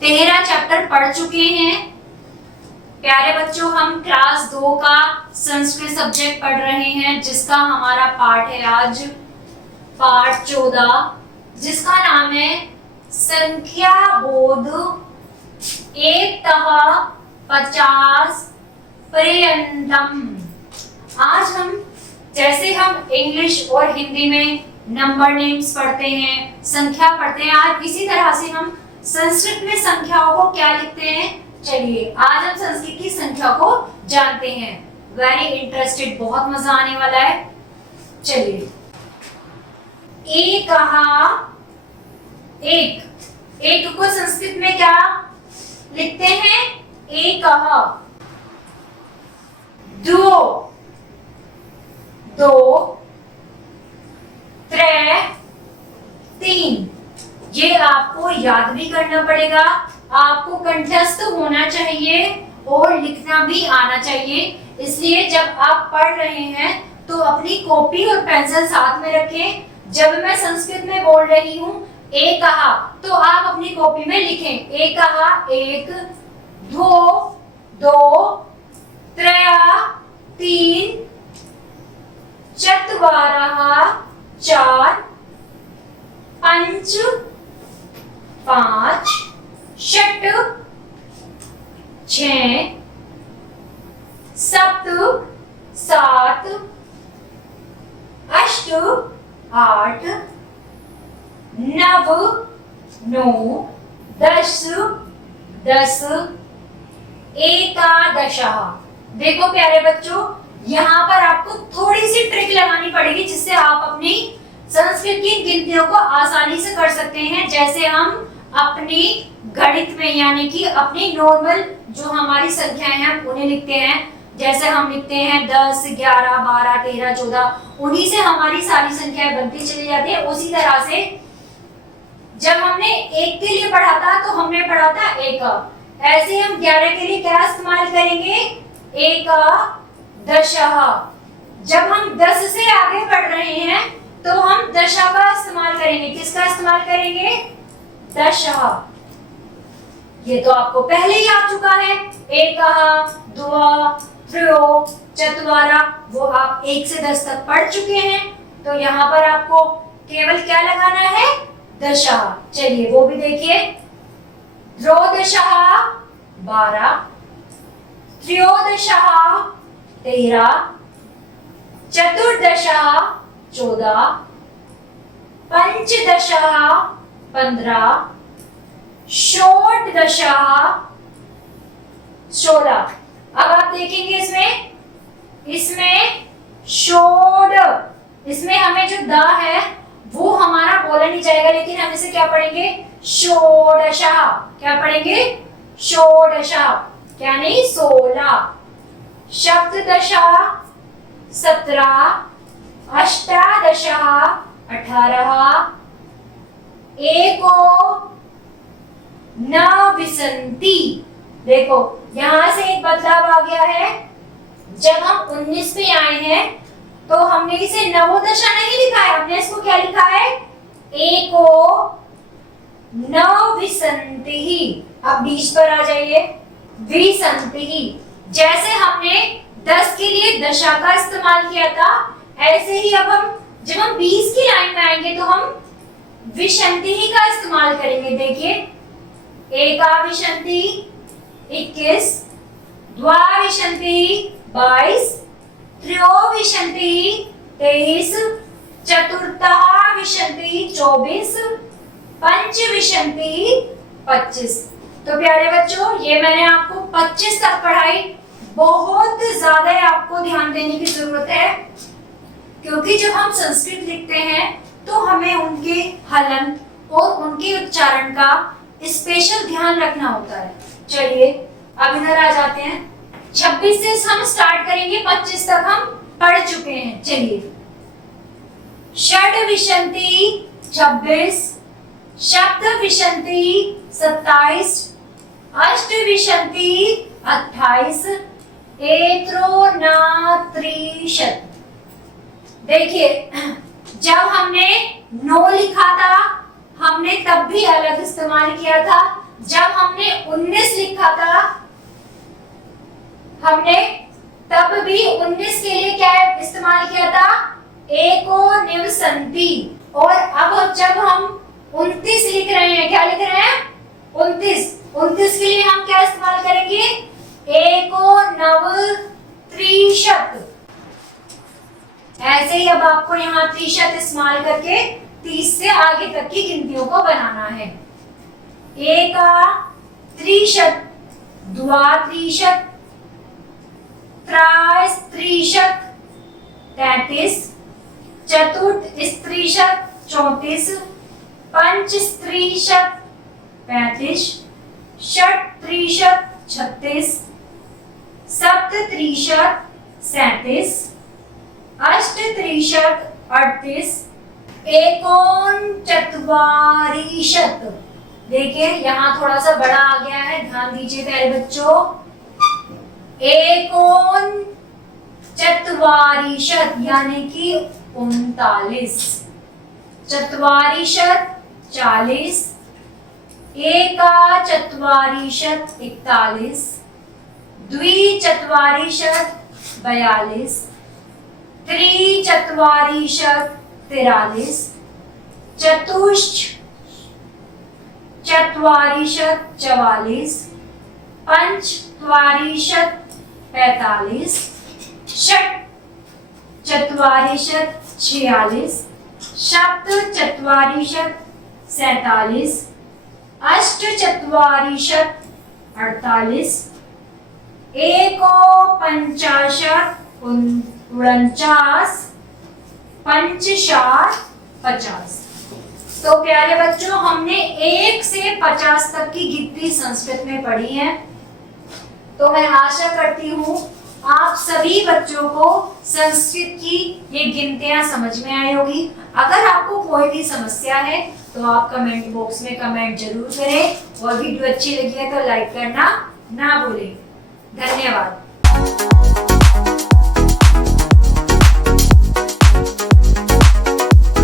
13 chapter पढ़ चुके हैं। प्यारे बच्चों, हम क्लास 2 का संस्कृत सब्जेक्ट पढ़ रहे हैं, जिसका हमारा पाठ है आज पाठ 14, जिसका नाम है संख्या बोध 1तः 50 पर्यंतम। आज हम जैसे हम इंग्लिश और हिंदी में नंबर नेम्स पढ़ते हैं, संख्या पढ़ते हैं, आज इसी तरह से हम संस्कृत में संख्याओं को क्या लिखते हैं। चलिए आज हम संस्कृत की संख्या को जानते हैं। वेरी इंटरेस्टेड, बहुत मजा आने वाला है। चलिए एक को संस्कृत में क्या लिखते हैं? एकः। दो, त्रै, 3। ये आपको याद भी करना पड़ेगा, आपको कंठस्थ होना चाहिए और लिखना भी आना चाहिए। इसलिए जब आप पढ़ रहे हैं तो अपनी कॉपी और पेंसिल साथ में रखें। जब मैं संस्कृत में बोल रही हूँ एकः, तो आप अपनी कॉपी में लिखें एकः 1, 2, 3, 3, 4, 4, 5, 5, 6, 6, 7, 7, 8, 8, 9, 9, 10, 10, 11। देखो प्यारे बच्चों, यहाँ पर आपको थोड़ी सी ट्रिक लगानी पड़ेगी, जिससे आप अपनी संस्कृत की गिनतियों को आसानी से कर सकते हैं। जैसे हम अपनी गणित में यानी कि अपनी नॉर्मल जो हमारी संख्याएं हैं उन्हें लिखते हैं। जैसे हम लिखते हैं 10, 11, 12, 13, 14, उन्हीं से हमारी सारी संख्याएं बनती चली जाती है। उसी तरह से जब हमने 1 के लिए पढ़ा था तो हमने पढ़ा था एक। ऐसे हम 11 के लिए क्या इस्तेमाल करेंगे? एक दशः। जब हम 10 से आगे बढ़ रहे हैं तो हम दशा का इस्तेमाल करेंगे। किसका इस्तेमाल करेंगे? दशः। ये तो आपको पहले ही आ चुका है। एकः, द्वौ, त्रयो, चत्वारः, वो आप 1 से 10 तक पढ़ चुके हैं। तो यहाँ पर आपको केवल क्या लगाना है? दशः। चलिए वो भी देखिए। द्वादशः 12, त्रयोदशः 13, चतुर्दशः 14, पंचदशः 15, षोडशः 16। अब आप देखेंगे इसमें इसमें हमें जो द है वो हमारा बोला नहीं जाएगा, लेकिन हम इसे क्या पढ़ेंगे? षोडशः। क्या पढ़ेंगे? षोडशः, यानी 16। सप्तदशः 17, अष्टादशः 18, एको नविंशति। देखो यहां से एक बदलाव आ गया है। जब हम 19 पे आए हैं तो हमने इसे नवोदशा नहीं लिखा है, हमने इसको क्या लिखा है? एको नविंशति। अब बीच पर आ जाइए, विंशति। जैसे हमने 10 के लिए दशा का इस्तेमाल किया था, ऐसे ही अब जब हम 20 की लाइन में आएंगे तो हम विंशति का इस्तेमाल करेंगे। देखिए एकाविंशति 21, द्वाविंशति 22, त्रयोविंशति 23, चतुर्थाविंशति 24, पंचविंशति 25। तो प्यारे बच्चों, ये मैंने आपको 25 तक पढ़ाई। बहुत ज्यादा आपको ध्यान देने की जरूरत है, क्योंकि जब हम संस्कृत लिखते हैं तो हमें उनके हलन और उनके उच्चारण का स्पेशल ध्यान रखना होता है। चलिए अब इधर आ जाते हैं। 26 से हम स्टार्ट करेंगे, 25 तक हम पढ़ चुके हैं। चलिए षड्विंशति 26, सप्तविंशति 27, अष्टविंशति 28, एत्रोनत्रिशत्। देखिए जब हमने 9 लिखा था हमने तब भी अलग इस्तेमाल किया था, जब हमने 19 लिखा था, हमने तब भी 19 के लिए क्या इस्तेमाल किया था? एको निवसंति। और अब जब हम 29 लिख रहे हैं, क्या लिख रहे हैं? 29 के लिए हम क्या इस्तेमाल करेंगे? एको नव त्रिशत। ऐसे ही अब आपको यहाँ त्रिशत इस्तेमाल करके 30 से आगे तक की गिनतियों को बनाना है। एका त्रिशत, द्वात्रिशत, त्रैस्त्रिशत 33, चतुर्स्त्रिशत 34, पंचस्त्रिशत 35, षट्त्रिशत 36, सप्तत्रिशत 37, अष्टत्रिशत 38, एकोनचत्वारिशत। देखिए यहाँ थोड़ा सा बड़ा आ गया है, ध्यान दीजिए प्यारे बच्चों। एकोनचत्वारिशत यानी कि 39, चत्वारिशत 40, एकाचत्वारिशत 41, द्विचत्वारिशत 42, त्रिचत्वारिशत 43, चतुश्चत्वारिशत 44, पंचत्वारिशत 45, षट्चत्वारिशत 46, सप्तचत्वारिशत 47, अष्टचत्वारिशत 48, एकोपंचाशत 49, पंचशात 50। तो प्यारे बच्चों, हमने 1 से 50 तक की गिनती संस्कृत में पढ़ी है। तो मैं आशा करती हूँ आप सभी बच्चों को संस्कृत की ये गिनतियां समझ में आई होगी। अगर आपको कोई भी समस्या है तो आप कमेंट बॉक्स में कमेंट जरूर करें, और वीडियो अच्छी लगी है तो लाइक करना ना भूलें। धन्यवाद।